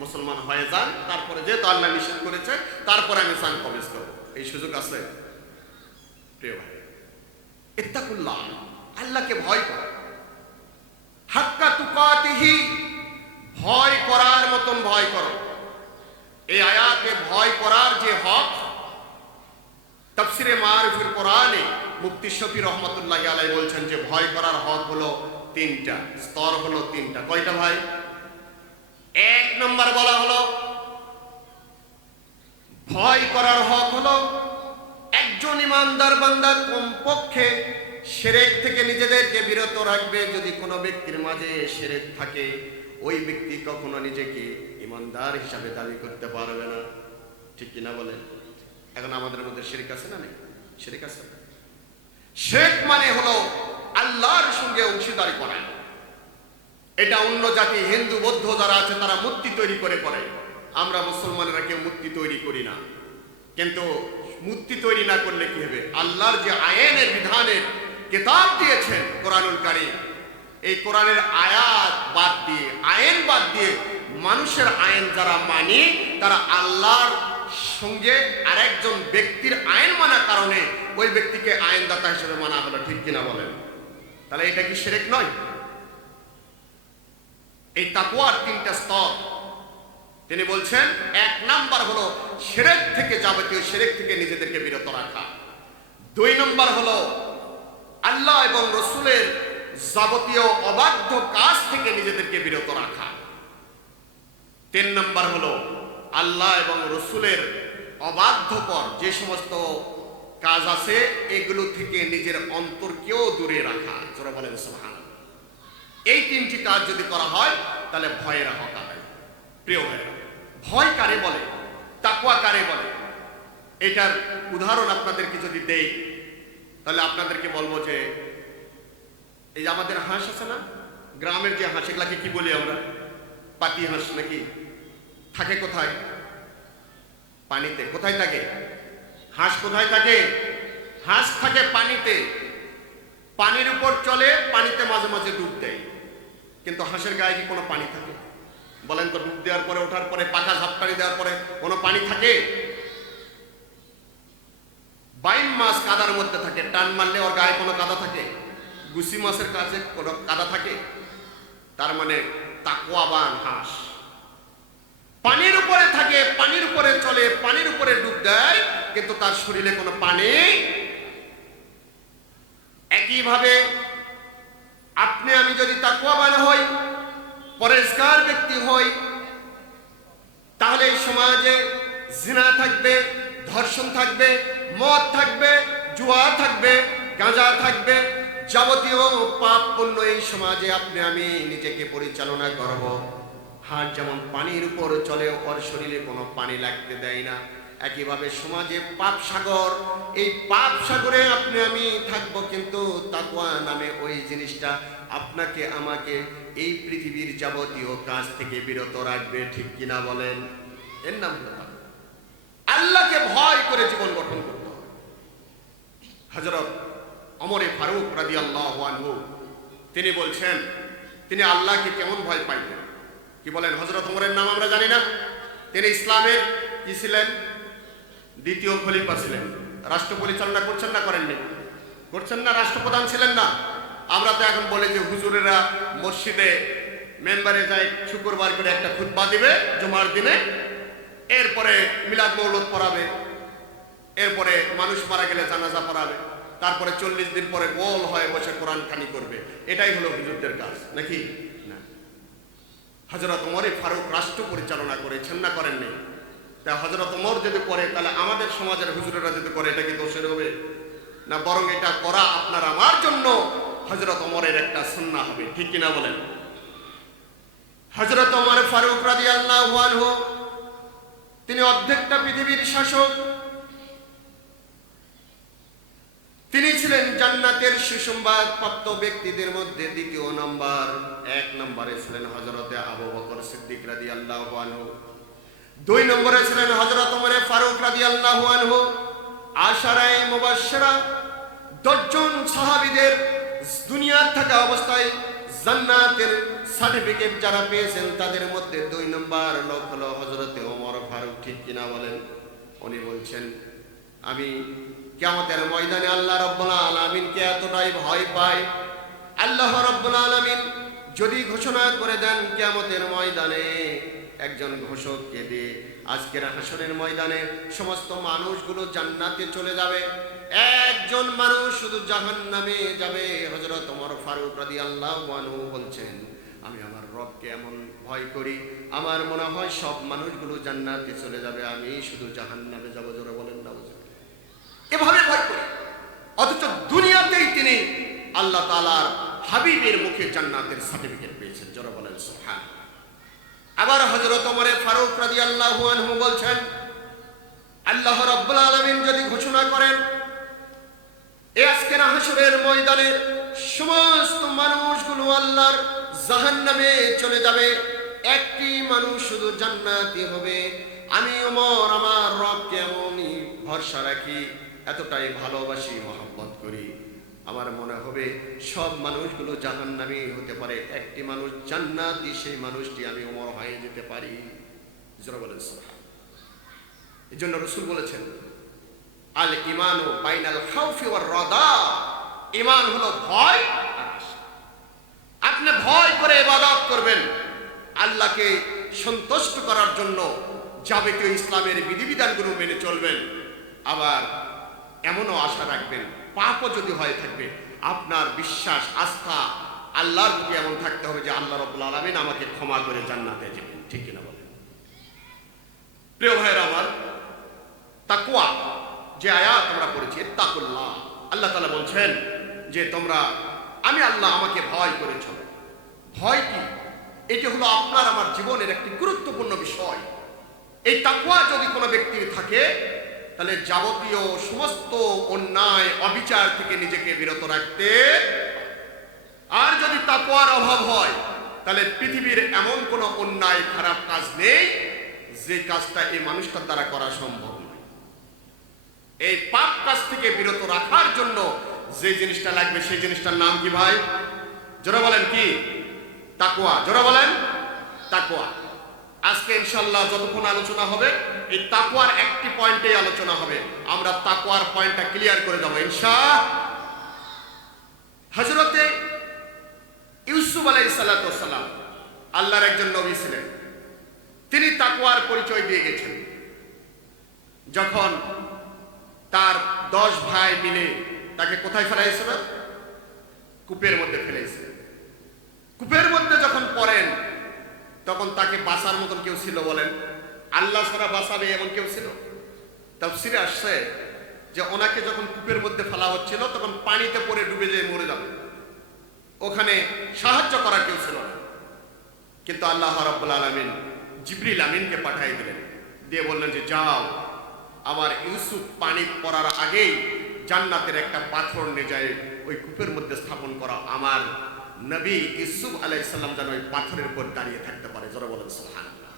মুসলমান হয়ে যান, তারপরে যেহেতু আল্লাহ নিষেধ করেছে তারপরে আমি চান কবজ করবো, এই সুযোগ আছে? প্রিয় ভাই, ইত্তাকুল্লাহ, আল্লাহকে ভয় করো, হাক্কা তুকাতিহি, ভয় করার মতন ভয় করো। এই আয়াতে ভয় করার যে হক, তাফসিরে মারিফুল কোরআনে মুফতি শফি রহমাতুল্লাহি আলাইহি বলছেন যে ভয় করার হক হলো তিনটা, স্তর হলো তিনটা। কয়টা ভাই? এক নম্বর বলা হলো ভয় করার হক হলো একজন ইমানদার বান্দা কমপক্ষে শিরক থেকে নিজেদেরকে বিরত রাখবে। যদি কোনো ব্যক্তির মাঝে শিরক থাকে, ওই ব্যক্তি কখনো নিজেকে ইমানদার হিসাবে দাবি করতে পারবে না। ঠিক কিনা বলেন? এখন আমাদের মধ্যে শিরক আছে না নেই? শিরক আছে। শিরক মানে হলো আল্লাহর সঙ্গে অংশীদারি করা। এটা অন্য জাতি, হিন্দু বৌদ্ধ যারা আছে তারা মূর্তি তৈরি করে করে, আমরা মুসলমানেরা কেউ মূর্তি তৈরি করি না। কিন্তু মূর্তি তৈরি না করলে কি হবে? আল্লাহর যে আইনের বিধানের কিতাব দিয়েছেন কোরআনুল কারীম, এই কোরআনের আয়াত বাদ দিয়ে, আইন বাদ দিয়ে মানুষের আইন যারা মানি, তারা আল্লাহর সঙ্গে আরেকজন ব্যক্তির আইন মানার কারণে ওই ব্যক্তিকে আইনদাতা হিসেবে মানা হলো। ঠিক কিনা বলেন? তাহলে এটা কি শিরক নয়? এই তাকওয়ার তিনটা স্তর তিনি বলছেন। এক নাম্বার হলো শিরক থেকে, যাবতীয় শিরক থেকে নিজেদেরকে বিরত রাখা। দুই নম্বর হলো আল্লাহ এবং রসুলের যাবতীয় অবাধ্য কাজ থেকে নিজেদেরকে বিরত রাখা। তিন নম্বর হলো আল্লাহ এবং রসুলের অবাধ্যকর যে সমস্ত কাজ আছে এগুলো থেকে নিজের অন্তরকেও দূরে রাখা। যারা বলেন সুবহানাল্লাহ। এই তিনটি কাজ যদি করা হয় তাহলে ভয়ের হক আদায়। প্রিয় ভাইরা, ভয় কারে বলে, তাকওয়া কারে বলে, এটার উদাহরণ আপনাদেরকে যদি দেই তাহলে আপনাদেরকে বলবো যে এই যে আমাদের হাঁস আছে না, গ্রামের যে হাঁস, এগুলাকে কি বলি আমরা? পাতি হাঁস নাকি? থাকে কোথায়? পানিতে। কোথায় থাকে হাঁস? কোথায় থাকে হাঁস? থাকে পানিতে। পানির উপর চলে, পানিতে মাঝে মাঝে ডুব দেয়। কিন্তু হাঁসের গায়ে কি কোনো পানি থাকে? বলেন তো, ডুব দেওয়ার পরে, ওঠার পরে, পাখা ঝাপটানি দেওয়ার পরে কোনো পানি থাকে? বাইম মাছ কাদার মধ্যে থাকে, টান মারলে ওর গায়ে কোনো কাদা থাকে? গুছি মাছের কাছে কোনো কাদা থাকে? তার মানে তাকওয়াবান হাঁস পানির উপরে থাকে, পানির উপরে চলে, পানির উপরে ডুব দেয়, কিন্তু তার শরীরে কোনো পানি। একইভাবে আপনি আমি যদি তাকওয়াবান হই, পরেজগার ব্যক্তি হই, তাহলে এই সমাজে জিনা থাকবে, ধর্ষণ থাকবে, মদ থাকবে, জুয়া থাকবে, গাঁজা থাকবে, যাবতীয় পাপ পুণ্য এই সমাজে আপনি আমি নিজেকে পরিচালনা করব। হাঁস যেমন পানির উপর চলে, ওর শরীরে কোনো পানি লাগতে দেয় না, একইভাবে সমাজে পাপ সাগর, এই পাপ সাগরে আপনি আমি থাকব, কিন্তু তাকওয়া নামে ওই জিনিসটা আপনাকে আমাকে এই পৃথিবীর যাবতীয় কাজ থেকে বিরত রাখবে। ঠিক কিনা বলেন? এর নাম হলো আল্লাহকে ভয় করে জীবন গঠন করতে হবে। হযরত ওমর ফারুক রাদিয়াল্লাহু আনহু তিনি বলছেন, তিনি আল্লাহকে কেমন ভয় পাইতেন। কি বলেন? হযরত ওমরের নাম আমরা জানি না? তিনি ইসলামের কি ছিলেন? দ্বিতীয় খলিফা ছিলেন। রাষ্ট্র পরিচালনা করছেন না করেননি? করছেন না? রাষ্ট্রপ্রধান ছিলেন না? আমরা তো এখন বলি যে হুজুরেরা মসজিদে মেম্বারে যায়, শুক্রবার করে একটা খুতবা দিবে জুমার দিনে, এরপরে মিলাদ মৌলুদ পড়াবে, এরপরে মানুষ মারা গেলে জানাজা পড়াবে, তারপরে 40 দিন পরে গোল হয়ে বসে কোরআন খানি করবে। এটাই হলো হুজুরদের কাজ নাকি? না। হযরত ওমর ফারুক রাষ্ট্র পরিচালনা করেছেন না করেননি? তা হযরত ওমর যদি করে, তাহলে আমাদের সমাজের হুজুরেরা যদি করে, এটা কি দোষের হবে না? বরং এটা করা আপনার আমার জন্য হযরত ওমরের একটা সুন্নাহ হবে। ঠিক কিনা বলেন? হযরত ওমর ফারুক রাদিয়াল্লাহু আনহু তিনি অর্ধেকটা পৃথিবীর শাসক। তিনি ছিলেন জান্নাতের সুসংবাদ প্রাপ্ত ব্যক্তিদের মধ্যে দ্বিতীয় নম্বর। এক নম্বরে ছিলেন হযরতে আবু বকর সিদ্দিক রাদিয়াল্লাহু আনহু, 2 নম্বরে ছিলেন হযরত ওমর ফারুক রাদিয়াল্লাহু আনহু। আশারায়ে মুবাশশিরা 10 জন সাহাবীদের দুনিয়ার থাকা অবস্থায় জান্নাতের সার্টিফিকেট যারা পেয়েছেন তাদের মধ্যে 2 নম্বর লোক হলো হযরত ওমর ফারুক। ঠিক কিনা বলেন? উনি বলছেন, আমি কিয়ামতের ময়দানে আল্লাহ রাব্বুল আলামিনকে এতটাই ভয় পাই, আল্লাহ রাব্বুল আলামিন যদি ঘোষণা করে দেন কিয়ামতের ময়দানে একজন ঘোষককে দিয়ে আজকের হাসরের ময়দানে সমস্ত মানুষগুলো জান্নাতে চলে যাবে, একজন মানুষ শুধু জাহান্নামে যাবে। হযরত ওমর ফারুক রাদিয়াল্লাহু আনহু বলছেন, আমি আমার রবকে এমন ভয় করি, আমার মনে হয় সব মানুষগুলো জান্নাতে চলে যাবে, আমি শুধু জাহান্নামে যাব। জোরে বলেন না? এভাবে ভয় করি, অথচ দুনিয়াতেই তিনি আল্লাহ তাআলার হাবিবের মুখে জান্নাতের সার্টিফিকেট পেয়েছেন। জোরে বলেন সুবহানাল্লাহ। আবার হযরত ওমর ফারুক রাদিয়াল্লাহু আনহু বলছেন, আল্লাহ রাব্বুল আলামিন যদি ঘোষণা করেন এই আজকের হাসরের ময়দানে সমস্ত মানুষগুলো আল্লাহর জাহান্নামে চলে যাবে, একটি মানুষ শুধু জান্নাতি হবে, আমি ওমর আমার রবকে এমনই ভরসা রাখি, এতটাই ভালোবাসি, মহব্বত করি, আমার মনে হবে সব মানুষগুলো জাহান্নামী হতে পারে, একটি মানুষ জান্নাতি, সেই মানুষটি আমি ওমর হয়ে যেতে পারি। যারা বলেন সুবহানাল্লাহ। এজন্য রাসূল বলেছেন, আল ঈমানু বাইনাল খাউফি ওয়ার রাদা, ঈমান হলো ভয় আর আশা। আপনি ভয় করে ইবাদত করবেন, আল্লাহকে সন্তুষ্ট করার জন্য যাবতীয় ইসলামের বিধিবিধানগুলো মেনে চলবেন, আবার এমনও আশা রাখবেন পাপও যদি হয়ে থাকবে আপনার বিশ্বাস আস্থা আল্লাহর প্রতি এমন থাকতে হবে যে আল্লাহ রাব্বুল আলামিন আমাকে ক্ষমা করে জান্নাতে যাবেন। ঠিক কিনা বলেন? প্রিয় ভাইরা আমার, তাকওয়া যে আয়াত আমরা পড়েছি, তাকুল্লাহ, আল্লাহ তাআলা বলছেন যে তোমরা আমি আল্লাহ আমাকে ভয় করেছ। ভয় কি? এটি হলো আপনার আমার জীবনের একটি গুরুত্বপূর্ণ বিষয়। এই তাকওয়া যদি কোনো ব্যক্তির থাকে তাহলে যাবতীয় সমস্ত অন্যায় অবিচার থেকে নিজেকে বিরত রাখতে, আর যদি তাকওয়ার অভাব হয় তাহলে পৃথিবীর এমন কোনো অন্যায় খারাপ কাজ নেই যে কাজটা এই মানুষটার দ্বারা করা সম্ভব নয়। এই পাপ কাজ থেকে বিরত রাখার জন্য যে জিনিসটা লাগবে সেই জিনিসটার নাম কি ভাই? জোরে বলেন কি? তাকওয়া। জোরে বলেন তাকওয়া। আজকে ইনশাআল্লাহ যতক্ষণ আলোচনা হবে এই তাকওয়ার একটি পয়েন্টে আলোচনা হবে, আমরা তাকওয়ার পয়েন্টটা ক্লিয়ার করে দেব ইনশাআল্লাহ। হযরতে ইউসুফ আলাইহিস সালাতু ওয়াস সালাম আল্লাহর একজন নবী ছিলেন, তিনি তাকওয়ার পরিচয় দিয়ে গেছেন। যখন তার 10 ভাই মিলে তাকে কোথায় ফেলাইছিল? কূপের মধ্যে ফেলেছিল। কূপের মধ্যে যখন পড়েন তখন তাকে বাঁচার মতন কেউ ছিল? বলেন, আল্লাহ ছাড়া বাঁচাবে এমন কেউ ছিল? তাফসীরে আসছে যে ওনাকে যখন কূপের মধ্যে ফেলা হচ্ছিল তখন পানিতে পড়ে ডুবে যেয়ে মরে যাবে, ওখানে সাহায্য করার কেউ ছিল না। কিন্তু আল্লাহ রাব্বুল আলামিন জিবরিল আমিনকে পাঠিয়ে দিলেন, দিয়ে বললেন যে যাও, আমার ইউসুফ পানি পড়ার আগেই জান্নাতের একটা পাথর নিয়ে যায় ওই কূপের মধ্যে স্থাপন করা, আমার নবী ইউসুফ আলাইহিস সালাম যেন ওই পাথরের উপর দাঁড়িয়ে থাকতে পারে। যারা বলেন সুবহানাল্লাহ।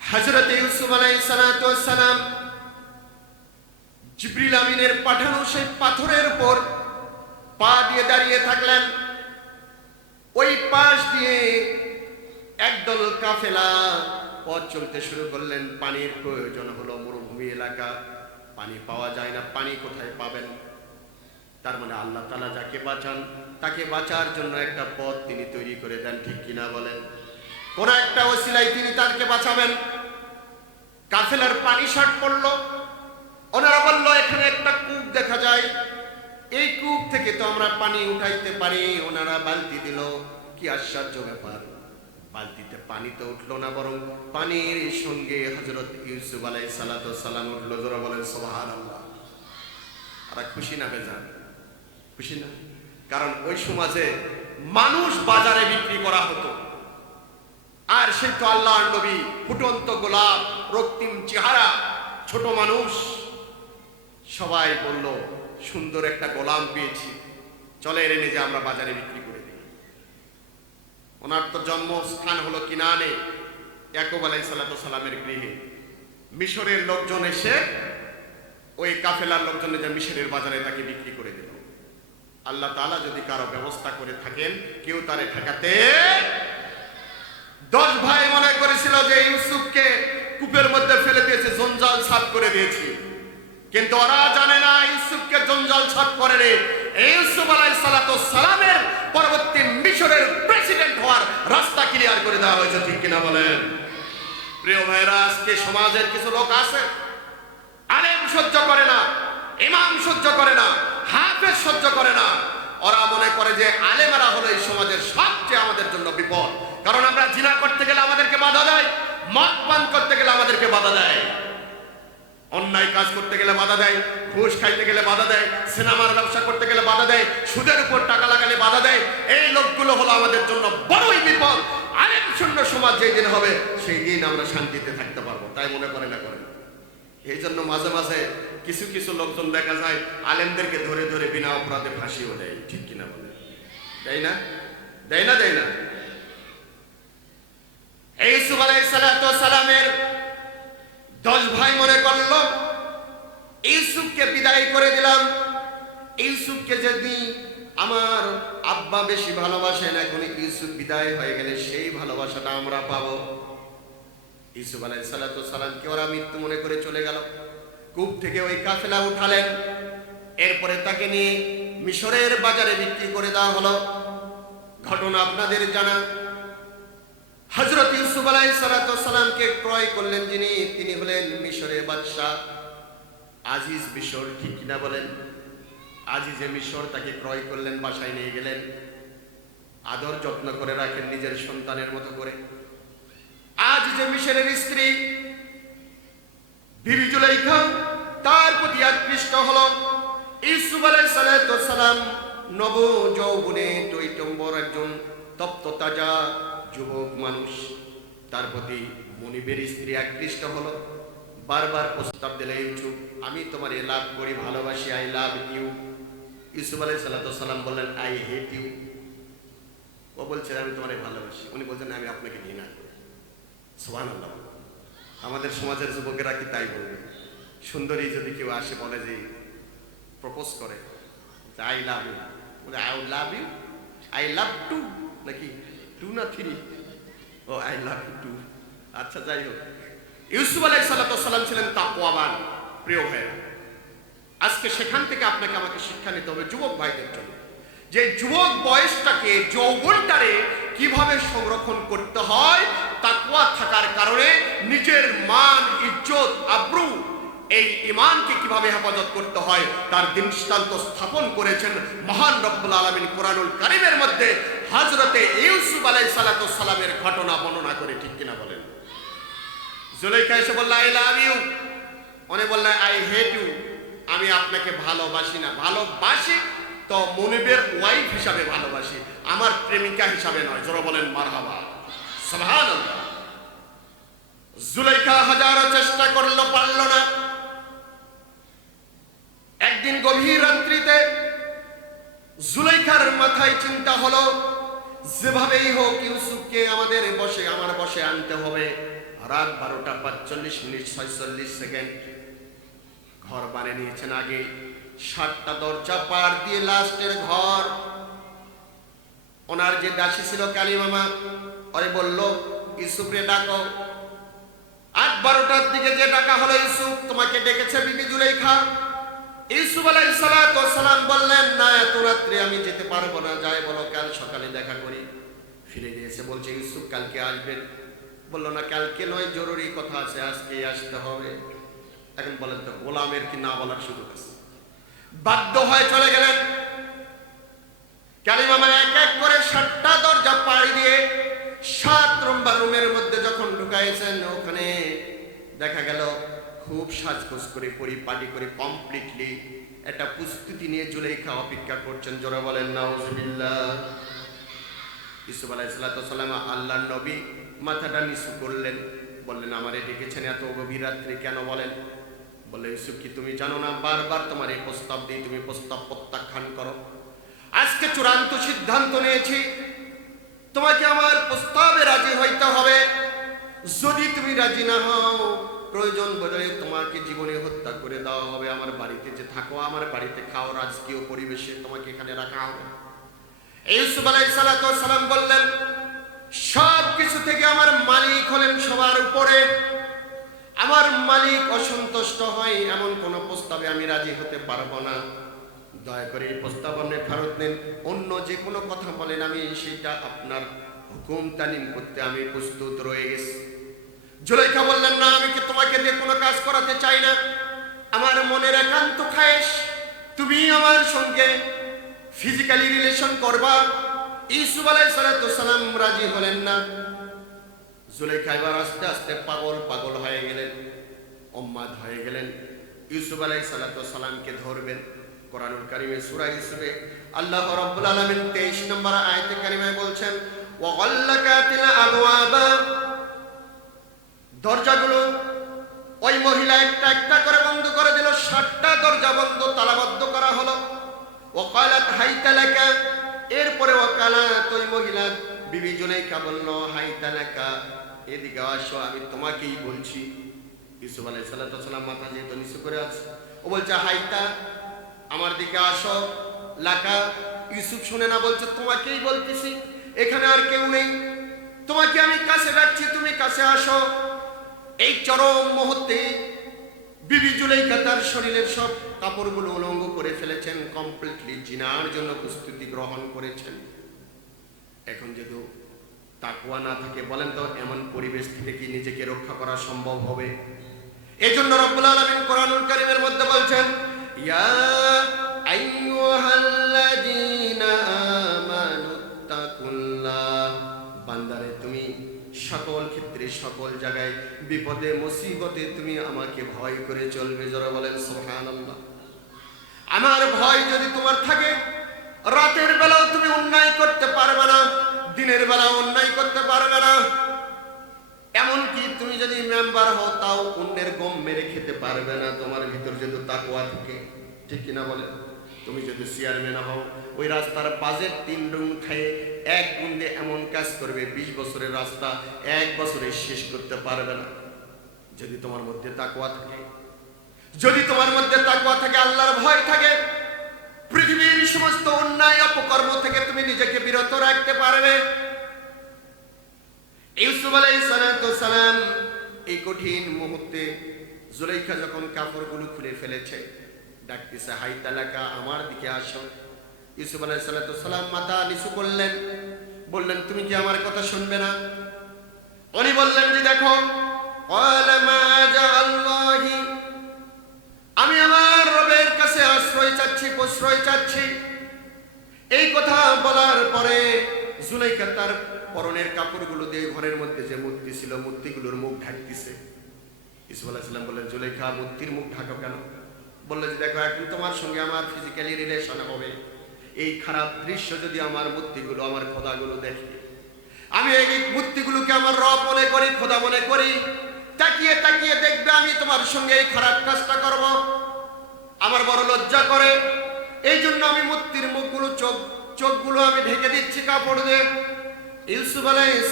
হযরত ইউসুফ আলাইহিস সালাতু ওয়াস সালাম জিবরিল আমিনের পাঠানো সেই পাথরের উপর পা দিয়ে দাঁড়িয়ে থাকলেন। ওই পাশ দিয়ে একদল কাফেলা পথ চলতে শুরু করলেন। পানির প্রয়োজন হলো, মরুভূমি এলাকা, পানি পাওয়া যায় না, পানি কোথায় পাবেন? তার মানে আল্লাহ তাআলা যাকে বাঁচান তাকে বাঁচার জন্য একটা পথ তিনি তৈরি করে দেন। ঠিক কিনা বলেন? কোন একটা ওসিলায় তিনি তাকে বাঁচাবেন। কাফেলার পানি শর্ট পড়লো, ওনারা বলল এখানে একটা কূপ দেখা যায়, এই কূপ থেকে তো আমরা পানি উঠাইতে পারি। ওনারা বালতি দিল, কি আশ্চর্য ব্যাপার, বালতিতে পানি তো উঠলো না, বরং পানির সঙ্গে হযরত ইউসুফ আলাইহিস সালাতু ওয়াস সালাম উঠলো। যারা বলেন সুবহানাল্লাহ। আর খুশি না বেজান? খুশি না? কারণ ওই সমাজে মানুষ বাজারে বিক্রি করা হতো, আর সেই তো আল্লাহর নবী, ফুটন্ত গোলাপ, রক্তিম চেহারা, ছোট মানুষ। সবাই বলল সুন্দর একটা গোলাম পেয়েছি, চলে এনে যে আমরা বাজারে বিক্রি করে দিই। ওনার তো জন্মস্থান হলো কিনানে, ইয়াকুব আলাইহিস সালাতু ওয়াস সালামের গৃহে। মিশরের লোকজন এসে ওই কাফেলার লোকজন যে মিশরের বাজারে তাকে বিক্রি করে দিল। আল্লাহ তাআলা যদি কারো ব্যবস্থা করে থাকেন, কেউ তারে ঠেকাতে 10 ভাই মনে করেছিল যে ইউসুফকে কূপের মধ্যে ফেলে দিয়েছে, জঞ্জাল সাফ করে দিয়েছি, কিন্তু ওরা জানে না ইউসুফকে জঞ্জাল সাফ করে রে ইউসুফ আলাইহিস সালাতু সালামের পরবর্তী মিশরের প্রেসিডেন্ট হওয়ার রাস্তা ক্লিয়ার করে দেওয়া হয়েছে। ঠিক কিনা বলেন? প্রিয় ভাইরা, আজকে সমাজের কিছু লোক আছে, আলেম সহ্য করে না, ইমাম সহ্য করে না, হাফেজ সহ্য করে না। ওরা মনে করে যে আলেমেরা হলো এই সমাজের সবচেয়ে আমাদের জন্য বিপদ, কারণ আমরা জিনা করতে গেলে আমাদেরকে বাধা দেয়, মদ পান করতে গেলে আমাদেরকে বাধা দেয়, অন্যায় কাজ করতে গেলে বাধা দেয়, ঘুষ খাইতে গেলে বাধা দেয়, সিনেমার ব্যবসা করতে গেলে বাধা দেয়, সুদের উপর টাকা লাগালে বাধা দেয়। এই লোকগুলো হলো আমাদের জন্য বড়ই বিপদ। আলেম শূন্য সমাজ যেই দিন হবে সেই দিন আমরা শান্তিতে থাকতে পারবো, তাই মনে করে না করেন। এই জন্য মাঝে মাঝে কিছু কিছু লোকজন দেখা যায় আলেমদেরকে ধরে ধরে বিনা অপরাধে ফাঁসিও দেয়। ঠিক কিনা বলে? দেয় না? দেয় না? দেয় না? ইউসুফ আলাইহিস সালামের 10 ভাই মনে করলো ইউসুফকে বিদায় করে দিলাম, ইউসুফকে যদি আমার আব্বা বেশি ভালোবাসেন, এখন ইউসুফ বিদায় হয়ে গেলে সেই ভালোবাসাটা আমরা পাবো। ইউসুফ আলাইহিস সালামকে ওরা মৃত্যু মনে করে চলে গেল। কূপ থেকে ওই কাফেলা উঠালেন, এরপরে তাকে নিয়ে মিশরের বাজারে বিক্রি করে দেওয়া হলো। ঘটনা আপনাদের জানা। হযরত ইউসুফ আলাইহিস সালামকে ক্রয় করলেন যিনি, তিনি হলেন মিশরের বাদশা আজিজ মিশর। ঠিক কিনা বলেন? আজিজে মিশর তাকে ক্রয় করলেন, বাসায় নিয়ে গেলেন, আদর যত্ন করে রাখেন নিজের সন্তানের মতো করে। আজিজে মিশরের স্ত্রী বিবি জুলাইখা তার প্রতি আকৃষ্ট হলো। ইউসুফ আলাইহিস সালাম নব যৌবনে টইটম্বর একজন তপ্ত তাজা যুবক মানুষ, তার প্রতি মনিবের স্ত্রী আকৃষ্ট হলো। বারবার প্রস্তাব দিলে, ইউসুফ আমি তোমার লাভ করি, ভালোবাসি, আই লাভ ইউ। ইউসুফ আলাইহিস সালাম বললেন আই হেট ইউ। ও বলছেন আমি তোমারে ভালোবাসি, উনি বলছেন আমি আপনাকে ঘৃণা করি। সুবহানাল্লাহ। আমাদের সমাজের যুবকেরা কি তাই বলবে? সুন্দরী যদি কেউ আসে বলে যে প্রপোজ করে আই লাভ ইউ, বলে I love you, I love two, নাকি 2 না 3? ও আই লাভ ইউ টু। আচ্ছা, যাই হোক, ইউসুফ আলাইহিস সালাম ছিলেন তাকওয়াবান। প্রিয় ভাইরা, আজকে সেখান থেকে আপনাকে আমাকে শিক্ষা নিতে হবে যুবক ভাইদের জন্য, যে যুবক বয়সটাকে, যৌবনটারে কিভাবে সংরক্ষণ করতে হয়। তাকওয়া থাকার কারণে নিজের মান, ইজ্জত, আব্রু, এই ঈমানকে কিভাবে হেফাজত করতে হয় তার দৃষ্টান্ত স্থাপন করেছেন মহান রব্বুল আলামিন কোরআনুল কারীমের মধ্যে হযরতে ইউসুফ আলাইহিস সালামের ঘটনা বর্ণনা করে। ঠিক কিনা বলেন? জুলাইখা এসে বলল আই লাভ ইউ, উনি বললেন আই হেট ইউ, আমি আপনাকে ভালোবাসি না। ভালোবাসি তো মনিবের ওয়াইফ হিসাবে ভালোবাসি, আমার প্রেমিকা হিসাবে নয়। জোরে বলেন মারহাবা, সুবহানাল্লাহ। জুলাইখা হাজারো চেষ্টা করলো, পারল না। একদিন গভীর রাত্রিতে জুলাইখার মাথায় চিন্তা হলো যেভাবেই হোক ইউসুফকে আমার বসে আনতে হবে। রাত 12টা 45 মিনিট 46 সেকেন্ড। ঘর বানিয়ে নিয়েছেন আগে, 7টা দরজা পার দিয়ে লাস্টের ঘর। ওনার যে দাসী ছিল কালিমামা, ওরে বলল ইউসুফরে ডাকো। 8-12টার দিকে যে ডাকা হলো, ইউসুফ তোমাকে ডেকেছে বিবি জুলাইখা। ইউসুফ আলাইহিস সালাম বললেন না, এত রাত্রে আমি যেতে পারবো না, যাই বলো কাল সকালে দেখা করি। ফিরে গিয়েছে, বলছে ইউসুফ কালকে আসবেন। বললো না, কালকে নয়, জরুরি কথা আছে, আজকে আসতে হবে। এখন বলেন তো গোলামের কি না বলার সুযোগ আছে? বাধ্য হয়ে চলে গেলেন। কালিমামা এক এক করে 7টা দরজা পাড়ি দিয়ে 7 নম্বর রুমের মধ্যে যখন ঢুকাইছেন, ওখানে দেখা গেল খুব সাজগোজ করে, পরিপাটি করে, কমপ্লিটলি একটা প্রস্তুতি নিয়ে জুলাইখা অপেক্ষা করছেন। জোরে বলেন নাউজুবিল্লাহ। ইউসুফ আলাইহিস সালাম আল্লাহর নবী মাথাটা নিচু করলেন, বললেন আমারে ডেকেছেন এত গভীর রাত্রে কেন বলেন? বলে ইউসুফ কি তুমি জানো না, বারবার তোমার এই প্রস্তাব দিই, তুমি প্রস্তাব প্রত্যাখ্যান করো। আজকে চূড়ান্ত সিদ্ধান্ত নিয়েছি, তোমাকে আমার প্রস্তাবে রাজি হইতে হবে। যদি তুমি রাজি না হও প্রয়োজন বলে তোমাকে জীবনে হত্যা করে দেওয়া হবে, আমার বাড়িতে যে থাকো, আমার বাড়িতে খাও, রাজকীয় পরিবেশে তোমাকে এখানে রাখা হবে। ইউসুফ আলাইহিস সালাম বললেন, সব কিছু থেকে আমার মালিক হলেন সবার উপরে, আমার মালিক অসন্তুষ্ট হয় এমন কোন প্রস্তাবে আমি রাজি হতে পারবো না, দয়া করে এই প্রস্তাব আপনি ফেরত নেন, অন্য যে কোনো কথা বলেন আমি সেটা আপনার হুকুম তালিম করতে আমি প্রস্তুত রয়ে গেছি। জুলাইখা বললেন, না, আমি কি তোমাকে দিয়ে কোনো কাজ করাতে চাই না, আমার মনের একান্ত খায়েশ তুমি আমার সঙ্গে ফিজিক্যালি রিলেশন করবা। ইউসুফ আলাইহিস সালাম রাজি হলেন না। জুলাইখা এবার আস্তে আস্তে পাগল হয়ে গেলেন, উম্মাদ হয়ে গেলেন। ইউসুফ আলাইহিস সালামকে ধরবেন। কোরআনুল কারীমে সূরা ইউসুফে আল্লাহ রাব্বুল আলামিন 23 নম্বর আয়াতে কারিমায় বলছেন, ওয়া গাল্লাকাতিল আবওয়াবা, দরজাগুলো ওই মহিলা একটা একটা করে বন্ধ করে দিল, 60টা দরজা বন্ধ তালাবদ্ধ করা হলো। ওয়াকালাত হাইতা লাকা, এরপরে ওয়াকালাত ওই মহিলা বিবি জুলাইখা বলল, হাইতা লাকা, এদিকে আসো, আমি তোমাকেই বলছি। ইউসুফ আলাইহিস সালাম মাথা যেহেতু নিচু করে আছে, ও বলছে হাইতা, আমার দিকে আসো। লাকা, ইউসুফ শুনে না, বলছে তোমাকেই বলতেছি, এখানে আর কেউ নেই, তোমাকে আমি কাছে ডাকছি, তুমি কাছে আসো। এই চরম মুহূর্তে বিবি জুলাইখা তার শরীরের সব কাপড়গুলো উলঙ্গ করে ফেলেছেন, কমপ্লিটলি জিনার জন্য প্রস্তুতি গ্রহণ করেছেন। এখন যদি তাকওয়া না থাকে, বলেন তো এমন পরিবেশ থেকে কি নিজেকে রক্ষা করা সম্ভব হবে? এজন্য রব্বুল আলামিন কোরআনুল কারীমের মধ্যে বলছেন, ইয়া আইয়ুহাল্লাযীনা আমানুত্তাকুল্লাহ, বান্দারে তুমি সকল ক্ষেত্রে সকল জায়গায় বিপদে মুসিবতে তুমি আমাকে ভয় করে চলবে। যারা বলেন সুবহানাল্লাহ। আমার ভয় যদি তোমার থাকে, রাতের বেলাও তুমি অন্যায় করতে পারবে না, দিনের বেলাও অন্যায় করতে পারবে না। এমনকি তুমি যদি মেম্বার হও তাও অন্যের গম মেরে খেতে পারবে না, তোমার ভিতর যদি তাকওয়া থাকে, ঠিক কিনা বলেন? তুমি যদি চেয়ারম্যান হও, ওই রাস্তার বাজেট 3 রুম খাইয়ে 1 গুণে এমন কাজ করবে, 20 বছরের রাস্তা 1 বছরে শেষ করতে পারবে না। যদি তোমার মধ্যে তাকওয়া থাকে, যদি তোমার মধ্যে তাকওয়া থাকে, আল্লাহর ভয় থাকে, পৃথিবীর সমস্ত অন্যায় অপকর্ম থেকে তুমি নিজেকে বিরত রাখতে পারবে। ইউসুফ আলাইহিস সালাম এই কঠিন মুহূর্তে জুলাইখা যখন কাপড়গুলো খুলে ফেলেছে, ডাকতেছে, হাই তালাকা, আমার দিকে আসো। ইউসুফ আলাইহিস সালাম মাথা নিচু করলেন, বললেন, তুমি কি আমার কথা শুনবে না? উনি বললেন যে দেখো, ক্বালা মা'আল্লাহি, আমি আমার রবের কাছে আশ্রয় চাচ্ছি, প্রশ্রয় চাচ্ছি। এই কথা বলার পরে জুলাইখা তার পরনের কাপড়গুলো দিয়ে ঘরের মধ্যে যে মূর্তি ছিল, মূর্তিগুলোর মুখ ঢাকতেছে। ইউসুফ আলাইহিস সালাম বললেন, জুলাইখা, মূর্তির মুখ ঢাকো কেন? বললো যে দেখো, এখন তোমার সঙ্গে আমার ফিজিক্যালি রিলেশন হবে, এই খারাপ দৃশ্য যদি আমার মূর্তিগুলো, আমার খোদাগুলো দেখে, আমি এই মূর্তিগুলোকে আমার রব মনে করি, খোদা মনে করি, তাকিয়ে তাকিয়ে দেখবে আমি তোমার সঙ্গে এই খারাপ কাজটা করব, আমার বড় লজ্জা করে। এই জন্য আমি মূর্তির মুখগুলো, চোখগুলো আমি ঢেকে দিচ্ছি কাপড় দিয়ে। ইউসুফ আলাইহিস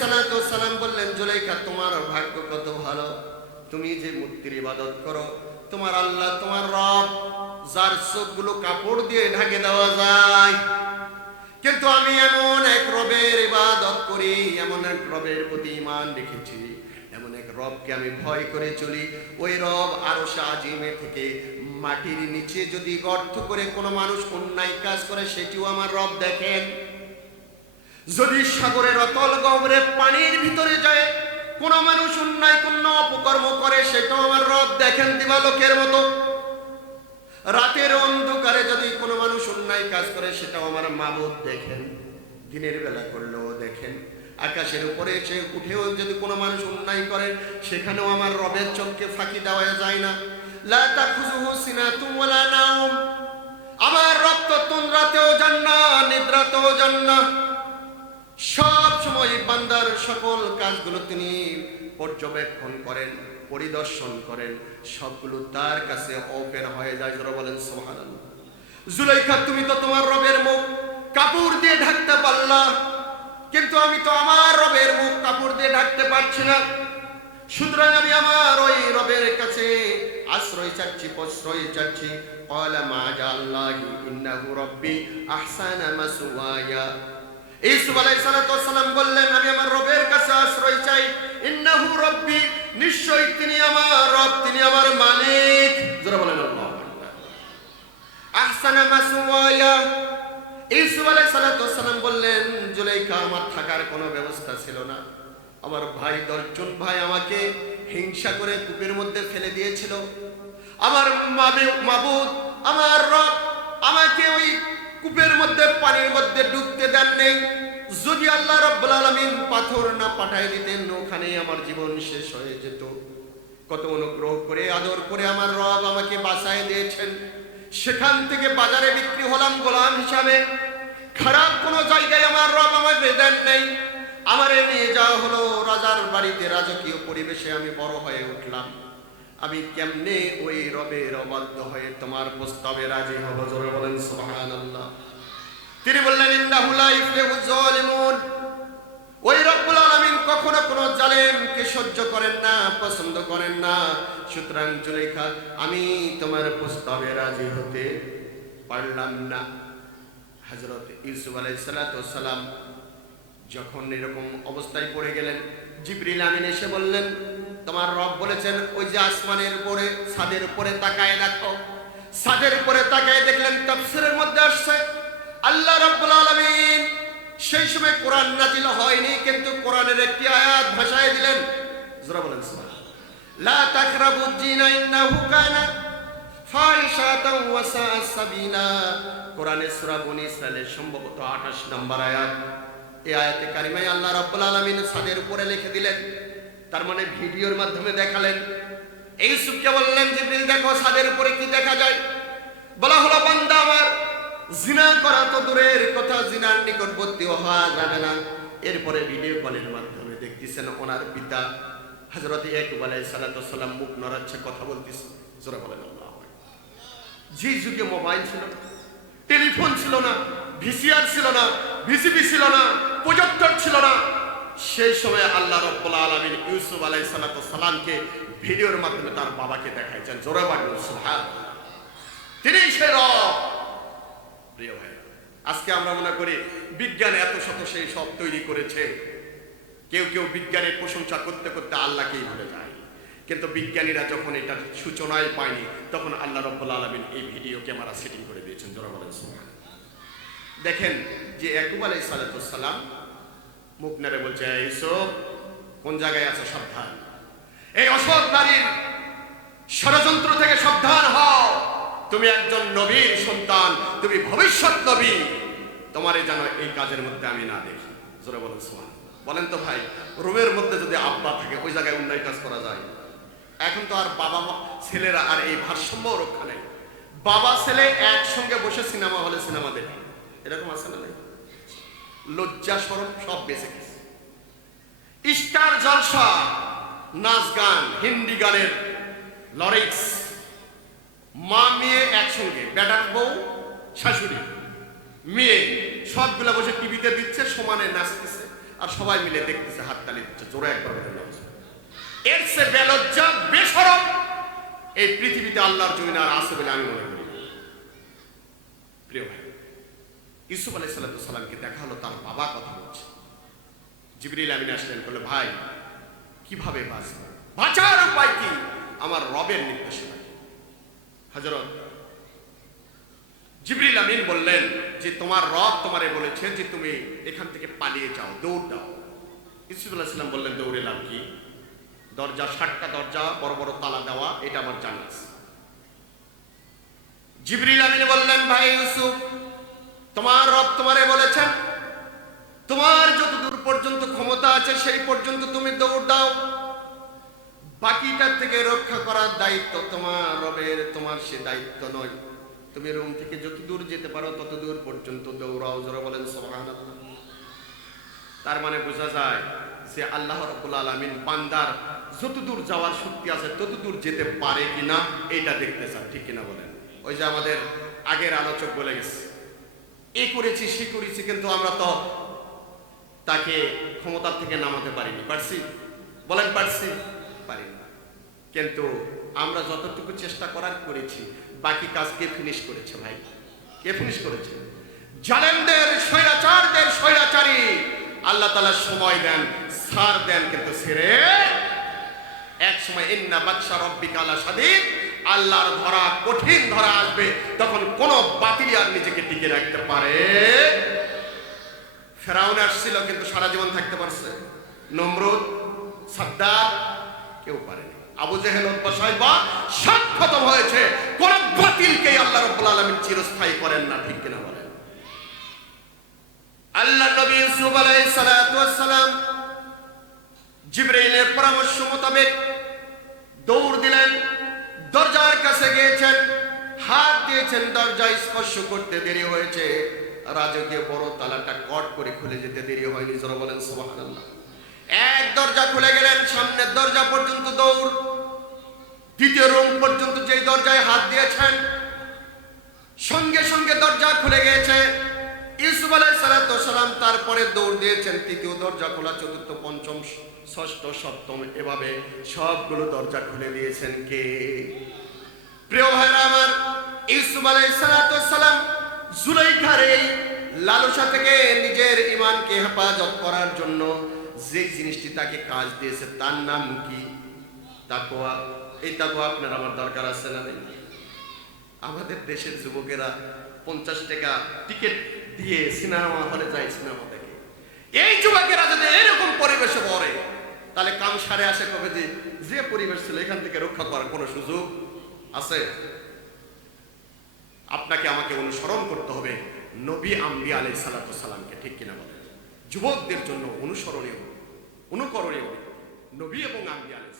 সালাম বললেন, জুলাইখা, তোমার ভাগ্য কত ভালো, তুমি যে মূর্তির ইবাদত করো, তোমার আল্লাহ, তোমার রব, যার চোখগুলো কাপড় দিয়ে ঢেকে দেওয়া যায়। কিন্তু আমি এমন এক রবের ইবাদত করি, এমন এক রবের প্রতি ঈমান রেখেছি, এমন এক রবকে আমি ভয় করে চলি। ওই রব আরশ আজিমে থেকে মাটির নিচে যদি গর্ত করে কোনো মানুষ অন্যায় কাজ করে, সেটিও আমার রব দেখেন। যদি সাগরের অতল গহ্বরে পানির ভিতরে যায় কোনো মানুষ অন্যায় কোন অপকর্ম করে, সেটাও আমার রব দেখেন দিবালোকের মতো। রাতের অন্ধকারে যদি কোনো মানুষ অন্যায় কাজ করে, সেটাও আমার মাবুদ দেখেন, দিনের বেলা করলেও দেখেন। আকাশের উপরে সে উঠেও যদি কোনো মানুষ অন্যায় করে, সেখানেও আমার রবের চোখকে ফাঁকি দেওয়া যায় না। লা তাখুযুহু সিনাতুন ওয়ালা নাওম, আমার রব তো তন্দ্রাতেও যান না, নিদ্রাতেও যান না, সব সময় বান্দার সকল কাজগুলো তিনি পর্যবেক্ষণ করেন, পরিদর্শন করেন, সবগুলো তার কাছে ওপেন হয়ে যায়। যারা বলেন সুবহানাল্লাহ। জুলাইখা, তুমি তো তোমার রবের মুখ কাপড় দিয়ে ঢাকতে পারলা, কিন্তু আমি তো আমার রবের মুখ কাপড় দিয়ে ঢাকতে পারছি না। সুতরাং আমি আমার ওই রবের কাছে আশ্রয় চাচ্ছি, প্রশ্রয় চাচ্ছি। ক্বালা মাআযাল্লাহি ইন্নাহু রাব্বি আহসানা মাসওয়ায়া। ইউসুফ আলাইহিস সালাতু ওয়াস সালাম বললেন, আমি আমার রবের কাছে আশ্রয় চাই। ইন্নাহু রাব্বি, নিশ্চয়ই তিনি আমার রব, তিনি আমার মালিক। যারা বলেন আল্লাহু আকবার। আহসানা মাসওয়ায়া। ইউসুফ আলাইহিস সালাতু ওয়াস সালাম বললেন, জুলাইখা, আমার থাকার কোনো ব্যবস্থা ছিল না। আমার ভাই দর্জন ভাই আমাকে হিংসা করে কূপের মধ্যে ফেলে দিয়েছিল। আমার মাবুদ, আমার রব আমাকে ওই কূপের মধ্যে, পানির মধ্যে ডুবতে দেন নেই। যদি আল্লাহ রাব্বুল আলামিন পাথর না পাঠায় দিতেন, ওখানে আমার জীবন শেষ হয়ে যেত। কত অনুগ্রহ করে, আদর করে আমার রব আমাকে বাঁচায় দিয়েছেন। সেখান থেকে বাজারে বিক্রি হলাম গোলাম হিসাবে। খারাপ কোনো জায়গায় আমার রব আমাকে দেন নেই। আমারে নিয়ে যাওয়া হলো রাজার বাড়িতে, রাজকীয় পরিবেশে আমি বড় হয়ে উঠলাম। আমি কেমনে ওই রবের অবাধ্য হয়ে তোমার প্রস্তাবে রাজি হব? জোরে বলেন সুবহানাল্লাহ। তিনি বললেন, ইন্নাহু লা ইফলিহুজ জালিমুন। ওই রব্বুল আলামিন কখনো কোনো জালেমকে সহ্য করেন না, পছন্দ করেন না। সুতরাং জুলাইখা, আমি তোমার প্রস্তাবে রাজি হতে পারলাম না। হযরত ইউসুফ আলাইহিস সালাতু ওয়াস সালাম যখন এরকম অবস্থায় পড়ে গেলেন, জিবরিল আমিন এসে বললেন, তোমার রব বলেছেন ওই যে আসমানের উপরে, ছাদের উপরে তাকায় দেখো। ছাদের উপরে তাকায় দেখলেন, তাফসীরের মধ্যে আসছে আল্লাহ রাব্বুল আলামিন সেই সময় কোরআন নাজিল হয়নি, কিন্তু কোরআনের একটি আয়াত ভাষায় দিলেন। যারা বলেন সুবহানাল্লাহ। লা তাকরাবুজ জিনা ইন্নাহু কানা ফাহিশাতান ওয়া সাআ সাবিলা। কোরআনের সূরা বনী ইসরাঈলের সম্ভবত 28 নম্বর আয়াত। এই আয়াতে কারিমায় আল্লাহ রাব্বুল আলামিন ছাদের উপরে লিখে দিলেন, তার মানে ভিডিওর মাধ্যমে দেখালেন। ইউসুফকে বললেন, জিবরিল দেখো ছাদের উপরে কি দেখা যায়। বলা হলো, বান্দা আমার, জিনা করা তো দূরের কথা, জিনার নিকটবর্তী হওয়া যাবে না। এরপরে ভিডিও কলের মাধ্যমে দেখতেছেন ওনার পিতা হযরত ইয়াকুব আলাইহিস সালাতু ওয়াস সালাম মুখ নড়াচ্ছে, কথা বলতেছে। জোরে বলেন আল্লাহু আকবার। যে যুগে মোবাইল ছিল না, টেলিফোন ছিল না, ভিসিআর ছিল না, ভিসিপি ছিল না, প্রজেক্টর ছিল না, সেই সময় আল্লাহ রাব্বুল আলামিন ইউসুফ আলাইহিস সালাতু ওয়াস সালামকে ভিডিওর মাধ্যমে তার বাবাকে দেখাইছেন। জোরে বলেন সুবহানাল্লাহ। তিনি সেই রব। প্রিয় ভাই, আজকে আমরা মনে করি বিজ্ঞান এত শত সেই সব তৈরি করেছে। কেউ কেউ বিজ্ঞানের প্রশংসা করতে করতে আল্লাহকেই ভুলে যায়। কিন্তু বিজ্ঞানীরা যখন এটার সূচনায় পায়নি, তখন আল্লাহ রাব্বুল আলামিন এই ভিডিও ক্যামেরা সেটিং করে দিয়েছেন। জোরে বলেন সুবহানাল্লাহ। দেখেন যে ইয়াকুব আলাইহিস সালাতু ওয়াস সালাম মুখ নেড়ে বলছে, ইউসুফ কোন জায়গায় আছো, সাবধান। এই অসৎ নারীর ষড়যন্ত্র থেকে সাবধান হও। তুমি একজন নবীর সন্তান, তুমি ভবিষ্যৎ নবী। তোমারে যেন এই কাজের মধ্যে আমি না দেখি। জোরে বলেন সুবহানাল্লাহ। বলেন তো ভাই, রুমের মধ্যে যদি আব্বা থাকে, ওই জায়গায় অন্যায় কাজ করা যায়? এখন তো আর বাবা ছেলেরা আর এই ভারসাম্য রক্ষা নেই। বাবা ছেলে একসঙ্গে বসে সিনেমা হলে সিনেমা দেখে, এরকম আছে না? লজ্জা শরম সব বেঁচে গেছে। স্টার জলসা, নাচ গান, হিন্দি গানের লিরিক্স, মা মেয়ে একসঙ্গে, বেটার বউ শাশুড়ি মেয়ে সবগুলা বসে টিভিতে দিচ্ছে, সমানে নাচতেছে আর সবাই মিলে দেখতেছে, হাততালি দিচ্ছে। জোরে একবার এর সে বেলজ্জা বেশরম এই পৃথিবীতে আল্লাহর জমিনে আর আছে বলে আমি মনে করি। প্রিয় ভাই, ইউসুফ আলাইহিস সালাতু ওয়াস সালামকে দেখা হলো, তার বাবা কথা বলছে। জিবরিল আমিন আসলেন, বলল, ভাই কিভাবে বাঁচব, বাঁচার উপায় কি, আমার রবের নির্দেশনা। হযরত জিবরিল আমিন বললেন যে তোমার রব তোমারে বলেছে যে তুমি এখান থেকে পালিয়ে যাও, দৌড় দাও। ইউসুফ আলাইহিস সালাম বললেন, দৌড়ে লাভ কি? দরজা 60টা দরজা, বড় বড় তালা দেওয়া, এটা আমার জানা আছে। জিবরিল আমিন বললেন, ভাই ইউসুফ, তোমার রব তোমারে বলেছেন তোমার যতদূর পর্যন্ত ক্ষমতা আছে সেই পর্যন্ত তুমি দৌড় দাও, বাকিটার থেকে রক্ষা করার দায়িত্ব তোমার রবের, তোমার সে দায়িত্ব নয়। তুমি রুম থেকে যত দূর যেতে পারো তত দূর পর্যন্ত দৌড়াও। জোরে বলেন সুবহানাল্লাহ। তার মানে বোঝা যায় যে আল্লাহ রাব্বুল আলামিন বান্দার যত দূর যাওয়ার শক্তি আছে তত দূর যেতে পারে কিনা এটা দেখতে চান, ঠিক কিনা বলেন? ওই যে আমাদের আগের আলোচক বলে গেছে, এ করেছি সে করেছি, কিন্তু আমরা তো তাকে ক্ষমতার থেকে নামাতে পারিনি। পারছি? বলেন পারছি? পারি না, কিন্তু আমরা যতটুকু চেষ্টা করার করেছি, বাকি কাজ কে ফিনিশ করেছে ভাই? কে ফিনিশ করেছে? জালেমদের, স্বৈরাচারদের স্বৈরাচারী আল্লাহ তাআলা সময় দেন, ছাড় দেন, কিন্তু ছেড়ে এক সময় ইন্না বাতশা রাব্বিকা লাশাদীদ, আল্লাহর ধরা কঠিন ধরা আসবে, তখন কোন বাতিল আর নিজেকে টিকে রাখতে পারে? ফেরাউন আসছিল কিন্তু সারা জীবন থাকতে পারছে? নমরুদ, সাদ্দাত কেউ পারেনি। আবু জেহেল, উতবা, শাইবা সব খতম হয়েছে। কোন বাতিলকে আল্লাহ রাব্বুল আলামিন চিরস্থায়ী করেন না, ঠিক কিনা বলেন? আল্লাহ নবী ইউসুফ আলাইহিস সালাতু ওয়াস সালাম জিবরাইলের পরামর্শ মোতাবেক দৌড় দিলেন, দরজার কাছে গিয়েছেন, হাত দিয়েছেন, দরজা স্পর্শ করতে দেরি হয়েছে, রাজকীয় বড় তালাটা কট করে খুলে যেতে দেরি হয়নি। যারা বলেন সুবহানাল্লাহ। এক দরজা খুলে গেলেন, সামনের দরজা পর্যন্ত দৌড়, দ্বিতীয় রুম পর্যন্ত যেই দরজায় হাত দিয়েছেন সঙ্গে সঙ্গে দরজা খুলে গিয়েছে। ইউসুফ আলাইহিস সালাতু ওয়াস সালাম তারপরে দৌড় দিয়েছেন, তৃতীয় দরজা খোলা, চতুর্থ, পঞ্চম, ষষ্ঠ, সপ্তম, এভাবে সবগুলো দরজা খুলে দিয়েছেন কে? প্রিয় ভাইরা আমার, ইউসুফ আলাইহিস সালাতু ওয়াস সালাম জুলাইখার এই লালসা থেকে নিজের ঈমানকে হেফাজত করার জন্য যে জিনিসটি তাকে কাজ দিয়েছে তার নাম কি? তাকওয়া। এই তাকওয়া আপনার আমার দরকার আছে না? আমাদের দেশের যুবকেরা 50 টাকা টিকিট দিয়ে সিনেমা হলে যায়, সিনেমা দেখে। এই যুবকেরা যদি এরকম পরিবেশে পড়ে, তাহলে কাম সারে আসে কবে যে পরিবেশ ছিল এখান থেকে রক্ষা করার কোনো সুযোগ আছে? আপনাকে আমাকে অনুসরণ করতে হবে নবী আম্বিয়া আলাইহিস সালাতু ওয়াস সালামকে, ঠিক কিনা বলেন? যুবকদের জন্য অনুসরণীয়, অনুকরণীয় নবী এবং আম্বিয়া আলাইহিস